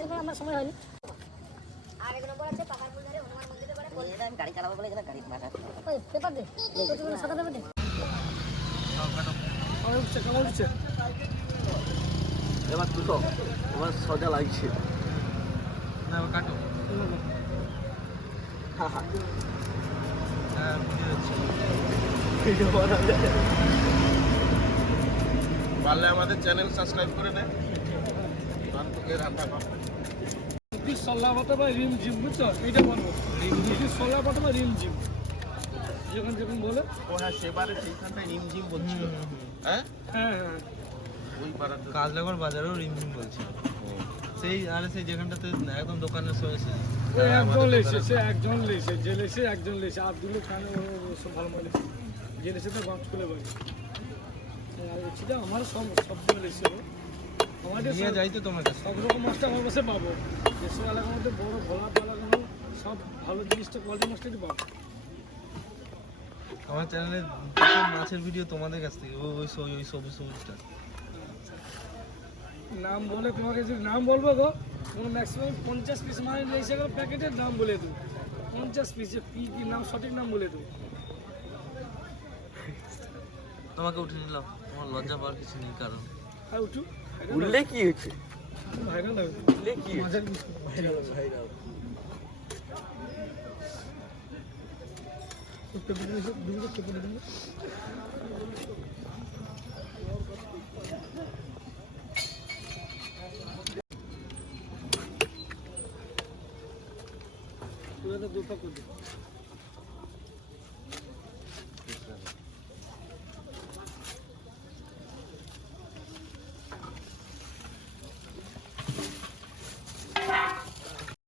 সেরকম আমার সময় হয়নি। আর এক নম্বর আছে পাহাড়পুর ধারে হনুমান মন্দিরের পারে এটা আমি গাড়ি চালাবো বলে এখানে গাড়ি মাথা ওই পেপার দে প্রতিদিন সাদা পেপার দে এবার দুটো এবার সোজা লাগছে। না কাটো। হ্যাঁ পারলে আমাদের চ্যানেল সাবস্ক্রাইব করে নে। তোকে রান্না কর সল্লা পাতা বা রিম জিম বুঝছ বা রিম জিম যখন যখন বলে হ্যাঁ হ্যাঁ হ্যাঁ। হ্যাঁ বাজারেও রিমঝিম বলছিল সেই আরে সেই যেখানটাতে একদম দোকানের সঙ্গে একজন লেছে সে একজন লেছে যে লেছে একজন লেছে ও সব ভালো মালিক যে লেছে তো গঞ্জ খুলে বাড়ি আর আমার সব সব লেছে নিয়ে যাই তো তোমার কাছে সব রকম মাছটা আমার কাছে পাবো। এলাকার মধ্যে বড় ভোলা পালাগানো সব ভালো জিনিসটা কোয়ালিটি মাছটাই পাবো। আমার চ্যানেলে মাছের ভিডিও তোমাদের কাছ থেকে। ওই ওই সবুজ ওই সবুজ সবুজটা। নাম বলে তোমাকে যদি নাম বলব গো কোনো ম্যাক্সিমাম পঞ্চাশ পিস মানে লেগেছে গেলো প্যাকেটের নাম বলে দেবো। পঞ্চাশ পিস কী কী নাম সঠিক নাম বলে দেবো। তোমাকে উঠে নিলাম। তোমার লজ্জা পাওয়ার কিছু নেই কারণ। আর উঠু উঠলে কি হচ্ছে উঠলে কি দুটো করে